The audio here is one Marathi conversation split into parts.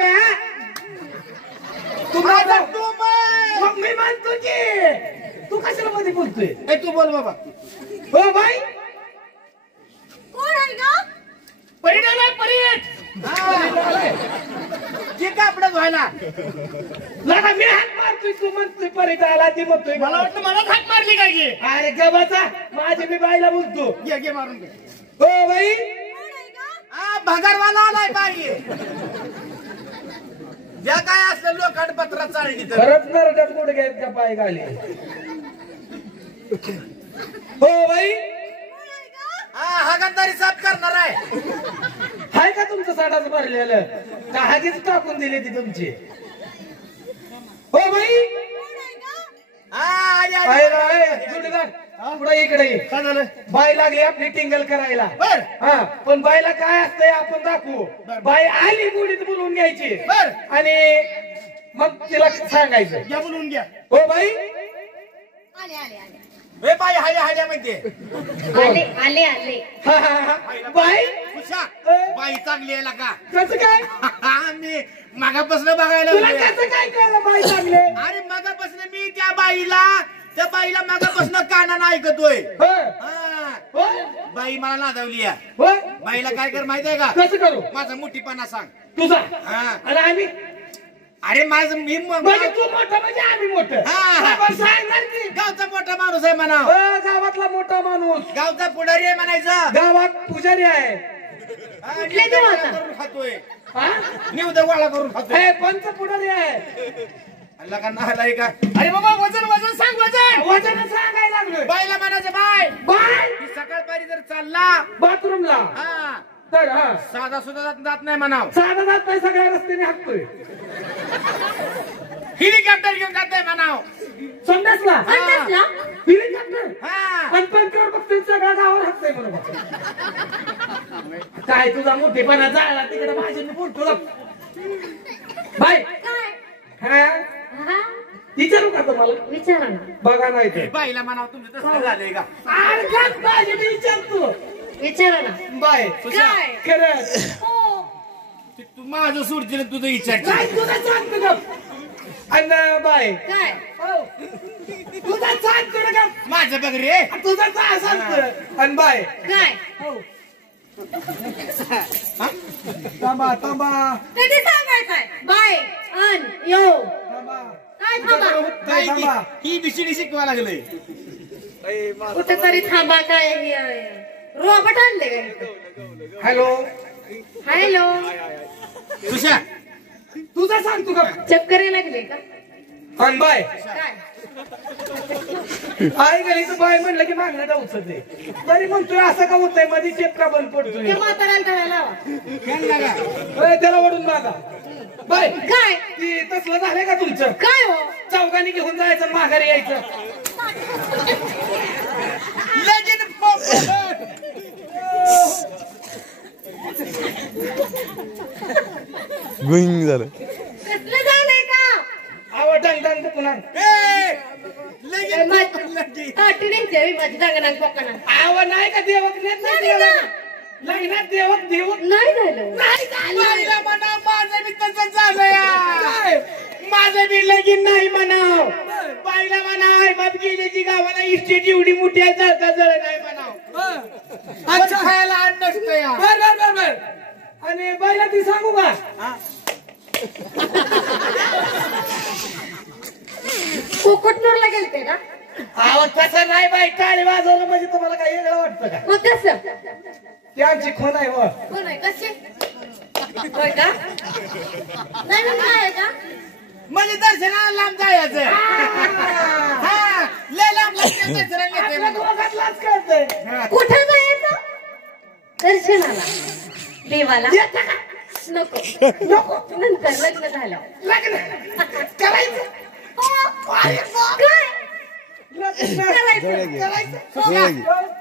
का? तू माझा तू मग मी मानतो की तू कशाला मध्ये बोलतोय? तू बोल बाबा. हो बाई कोण आहे ग? परिणाम आहे परिणाम. ते कापड व्हायला लगा मी हात मारतोय तू म्हणतोय परिणाला ती म्हणतोय. मला वाटतं मला हात मारली काय की? अरे गबाचा माझी मी बाईला बोलतो. घे मारून घे. हो बाई भगरवाला आलाय बाई. ज्या काय असलं लोखंड पत्रात चालली खरंच नरड्यात कुठे घ्यायत का पाय घाली. हो बाई हा गंधारी साफ करणार आहे. हाय का तुमचं साठाच भरलेलं का हागीच टाकून दिली ती तुमची? हो बाई पुढे इकडे बाई लागली आपली टिंगल करायला. हा पण बाईला काय असतंय आपण दाखवू. बाई आली गुडीत बोलवून घ्यायची आणि मग तिला सांगायचं घ्या बोलवून घ्या. हो बाई आले आले आले हे बाई हाड्या हाड्या म्हणते. आले आले आले बाई बाई चांगली आहे का? कसं काय? मी मागापासून बघायला कसं काय कळलं बाई चांगली? अरे मागापासून मी त्या बाईला मागापासून कानानं ऐकतोय. बाई मला नादावली. बाईला काय कर माहिती आहे का? कसं करू? माझा मोठीपणा सांग तुझा. आणि आम्ही अरे माझं मी तू मोठा म्हणजे आम्ही मोठं. गावचा मोठा माणूस आहे म्हणा. गावातला मोठा माणूस गावचा पुढारी आहे म्हणायचं. गावात पुजारी आहे. खातोय निवद गोळा करून खातोय. पंच पुढारी आहे. का अरे बाबा वजन वजन सांग. वजन सांगायला लागलोय. बाईला म्हणायचं बाय बाय सकाळपारी जर चालला बाथरूमला तर साधा सुद्धा जात नाही म्हणाव. साधा जात नाही सगळ्या रस्त्याने हाकतोय. हेलिकॉप्टर घेऊन जातोय म्हणाव. संडासला हेलिकॉप्टर आणि पंचावर बघतोय सगळ्या गावावर हाकतोय म्हणून. काय तुझा मोठेपणा जाळला तिकडे भाषेने बोलतो बाय. विचारू का तुम्हाला? विचारा ना. बघा नाही बाईला म्हणाव तुमचं तसं झालंय का? विचारतो विचारा ना. बाय काय खरंच तू माझं सोडतील तुझं विचार काय तुझं सांगतो का? अन्न बाय काय तुझा सांगतो का? माझं बघ रे तुझा काय सांगतो. अन बाय काय थांबा थांबा कधी सांगायचंय बाय अन यो काय थांबा. ही बिशिडी शिकवा लागले. कुठेतरी थांबा. काय रोबोट आणले काय? हॅलो हॅलो तुझ्या तुझा सांगतो का? चक्कर लागले का? अन बाय काय आई घरी तर बाय म्हणलं की मागणं जाऊच दे. तरी म्हणतोय असं का होतंय मध्ये चेपका बंद पडतोय. म्हाताऱ्याला कळायला लावा. त्याला वडून मागा बाय. काय ती तसलं झालंय का तुमचं? काय हो चौघांनी घेऊन जायचं माघारी यायचं. गुंग झालं. कसलं झालंय का? आवड डंग डंग पुन्हा काठी नाही माझी दागना कोकणा. आवड नाही का देवक नेत नाही लग्नात देवक देवक नाही झालं. माझं बी तसंच झालं. माझं बी लगीन नाही म्हणाव. बाईला म्हणाव मत गेल्याची गावाला इस्टेट एवढी मोठी आहे जळता जळ नाही म्हणाव. खायला अन्न नसतं. बर बर आणि बाईला ती सांगू का? कोकटनूरला गेलते का? आवाज तसं नाही बाई. टाळी वाजवलं म्हणजे तुम्हाला काही वेगळं वाटतं का? मग कसं? ती आमची खोन आहे. कोण आहे कसे? होय का? नाही मग काय आहे का? म्हणजे दर्शनाला लांब जायचं. लय लांब कुठं जायचं? दर्शनाला देवाला नको नको. नंतर लग्न झालं लग्न करायचं.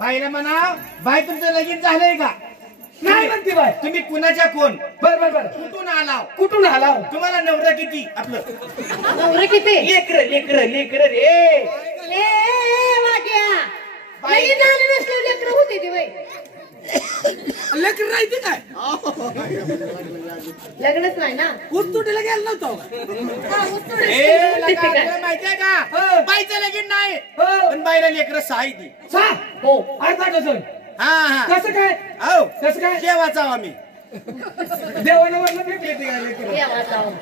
बाईला म्हणा बाई तुमचं लगीन झालंय का? नाही म्हणते बाय. तुम्ही कुणाच्या कोण? बर बर बर. कुठून आलाव? कुठून आलाव? तुम्हाला नवरा किती? आपलं नवरा किती? लेकर लेकर लेकर रे. वाग्या झालं नसलं लेकर होते ते बाई. लेकर राहते काय लग्नच नाही ना उस्तुटीला गेलं नव्हतं हा, उस्तुडीत तुला माहितीये का बाईचं लगीन नाही पण बाईला लेकर साहिती हो अर्धा डझन हा हा कसं काय हो कसं काय जेवाचा आम्ही देवानं वरनं फेकले ते काय लेकरं. या वाचावं.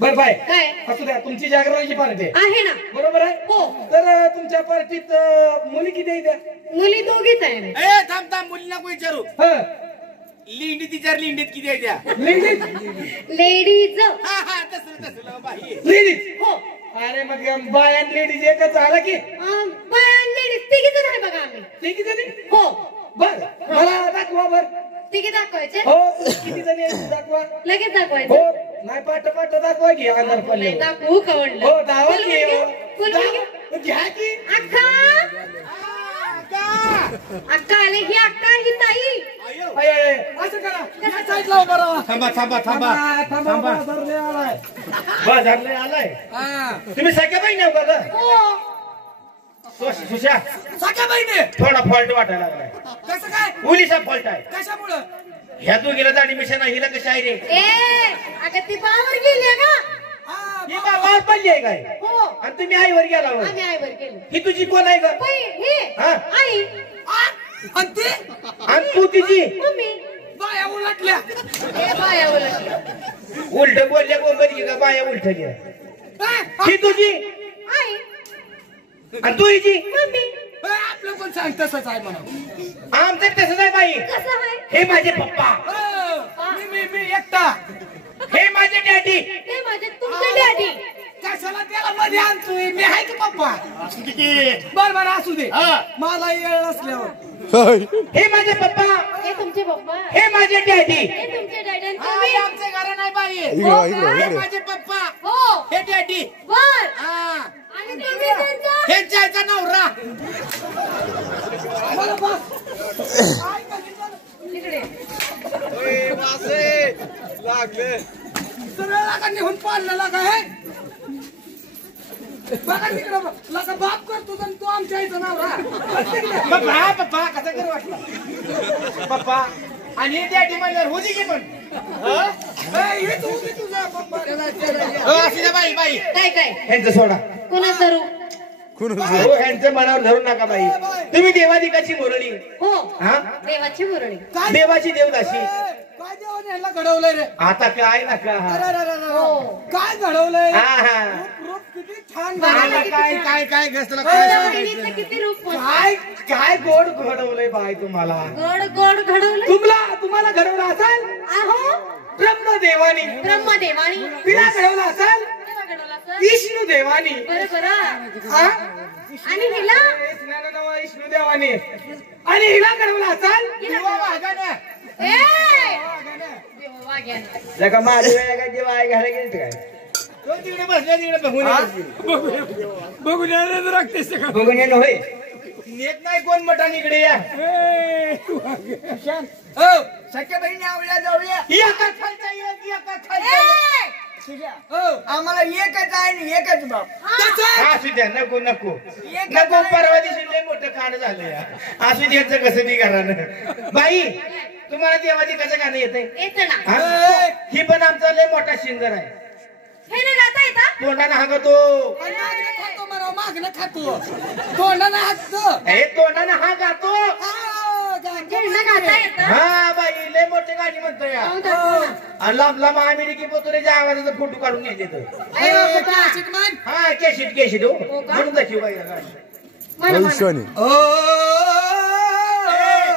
बरं बाय काय असू द्या तुमची जागरणाची पार्टी आहे आहे ना बरोबर आहे हो तर तुमच्या पार्टीत मुली किती आहे त्या मुली दोघीच आहे ना. ए थांब थांब मुलीला को विचारू हं. लिंडी तिच्या लिंडीत किती आहे त्या लेडीज लेडीज हा हा तसलं तसलं बाई लेडीज हो अरे मग बाय आणि लेडीज एकच आला की बाय लेडीज तिघीच आहे बघा आम्ही ते किती जणी हो बर मला दाखवा बर तिघी दाखवायचे हो किती जणी आहेत दाखवा लगेच हो दाखवायचे नाही पाठ पाठ दाखवा की अंधार पडले दाखवू का म्हणलं हो दावा फुल की मुलगी, फुल मुलगी. हो. घ्या की अक्का अक्का आले ही अक्का ही ताई अय, अय, असं करा या साईडला उभा राहा. थांबा थांबा थांबा थांबा थांबा बाजारले आलाय बाजारला आलाय तुम्ही सगळ्या बहिणी हो का ग? हो सुशा सगळ्या बहिणी थोडा फॉल्ट वाटायला लागलाय कसं काय पोलिसा फॉल्ट आहे कशामुळं ह्या दोघीला दाढी मिशन आहे हिला कशी आहे रे ए अगं ती बावर गेली का हा, ही बाबावर पडली आहे काय हो आणि तुम्ही आईवर गेला होय. आम्ही आईवर गेलो ही तुझी कोण आहे का बाई हे हा? आई आणि ते आणि तू तिची मम्मी बाया उलटल्या ए बाया उलट उलट बोलल्या कोंबडी का बाया उलट घ्या हा, ही तुझी आई आणि तू हिची मम्मी हा, आपलं पण सांग तसंच आहे म्हणा आमचं तसंच आहे बाई कसं आहे हे माझे पप्पा मी एकटा हे माझे डॅडी ते माझे तुमचे डॅडी कशाला त्याला मध्ये आणतोय मी आहे की पप्पा बर बर असू दे हा. मला येळ नसल्यावर हे माझे पप्पा हे तुमचे पप्पा हे माझे डॅडी हे तुमचे डॅडी आणि हा, तुम्ही हे आमचे घराणं आहे बाई हो इकडे का? हे इकडे माझे पप्पा हो हे डॅडी बर हा आणि तुम्ही त्यांचा हे जायचा नवरा मला बस तिकडे सरळ लागा निघून पाडलेला काय बघा तिकडं बघ. लका बाप करतो आणि तू आमच्या आईचं नाव राहा पप्पा पप्पा कसा कर वाटला पप्पा आणि हे डॅडी म्हणल्यावर होती की पण हेच होती तुझा पप्पा अशी ना बाई बाई काय काय ह्यांचं सोडा कोणाचं रूप कुणाचं हो ह्यांचं मनावर धरू नका बाई तुम्ही देवाधिकाची मुरळी हो हा देवाची मुरळी देवाची देवदासी काय देवाने ह्याला घडवलंय रे आता काय नका हो काय घडवलंय हा हा रूप किती छान बघा ना घडवलंय. किती काय छान. काय काय घसलं वहिनीचं किती रूप मस्त. काय काय गोड घडवलंय बाई तुम्हाला गोड गोड घडवलं तुम्हाला घडवलं असेल आहो ब्रह्मदेवानी ब्रह्मदेवानी तिला घडवलं असेल केव्हा घडवलं सर विष्णू देवानी बरं बरं हा? आणि हिला विष्णू देवानी आणि हिला घडवलं असेल देवा वाघाने. ए देवा वाघ्यानं. जगा माझ्या वेळा जेव्हा आई घाला गेली काय तो तिकडे बसल्या तिकडे बघून बघून यायला लागतेस का बघून येणं होय नेत नाही कोण मटान इकडे या हो सख्या बहिणी आवळ्या जाऊया एका खालचा एक एका खालचा एक. हो आम्हाला एकच आहे आणि एकच बाप हा, असू द्या नको नको नको परवा दिवशी लय मोठं खाणं झालं या असू द्याचं कसं बी घरानं बाई तुम्हाला देवादी कसं गाणं येतंय येतं ना हा? ही पण आमचा लय मोठा सिंगर आहे हे नाही गाता येतं तोंडानं हागतो मागणं खातो मला मागणं खातो तोंडानं हाकतो हे तोंडानं हा गातो खेळणं गाता येतं हा बाई लय मोठे गाणी म्हणतो या जाऊ दाखव ना. आणि लांब लांब अमेरिकी पोतुऱ्याच्या आवाजाचा फोटो काढून घेतले तर अरे बाबा. हा केशीट हो हो का? म्हणून दाखव बाई गाणी म्हणा, म्हणा. भविष्याने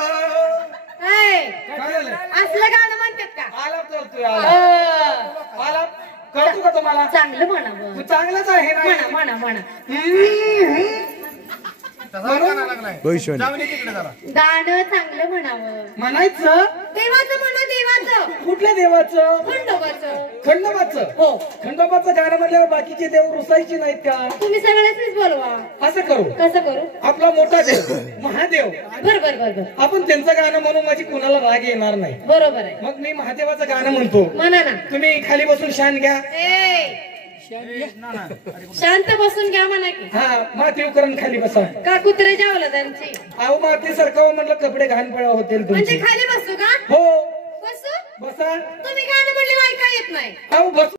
ए, काय झालं असलं गाणं म्हणतात का आलाप करतोय अ, आलाप करतो का तुम्हाला चांगलं म्हणावं तू चांगलाच आहे म्हणा ना म्हणा म्हणा भविष्याने जाऊन ये तिकडे जरा गाणं चांगलं म्हणावं म्हणायचं देवाचं म्हणा देवाचं कुठल्या देवाचं खंडोबाचं खंडोबाचं हो खंडोबाचं गाणं म्हणल्यावर बाकीचे देव रुसायचे नाहीत का तुम्ही सगळ्यांनीच बोलवा असं करू कसं करू आपला मोठा देव महादेव बर बर बर बर आपण त्यांचं गाणं म्हणून माझी कुणाला राग येणार नाही बरोबर आहे मग मी महादेवाचं गाणं म्हणतो म्हणा ना तुम्ही खाली बसून शान घ्या ए शांत बसून घ्या म्हणा की. हा माती उकरून खाली बसा. का कुत्रे जेवलं त्यांची? अहो माती सरकाव म्हणलं कपडे घाण पळा होतील म्हणजे तुमचे. खाली बसू का? हो बसू. बसा. तुम्ही गाणं म्हणले ऐका येत नाही. अहो बस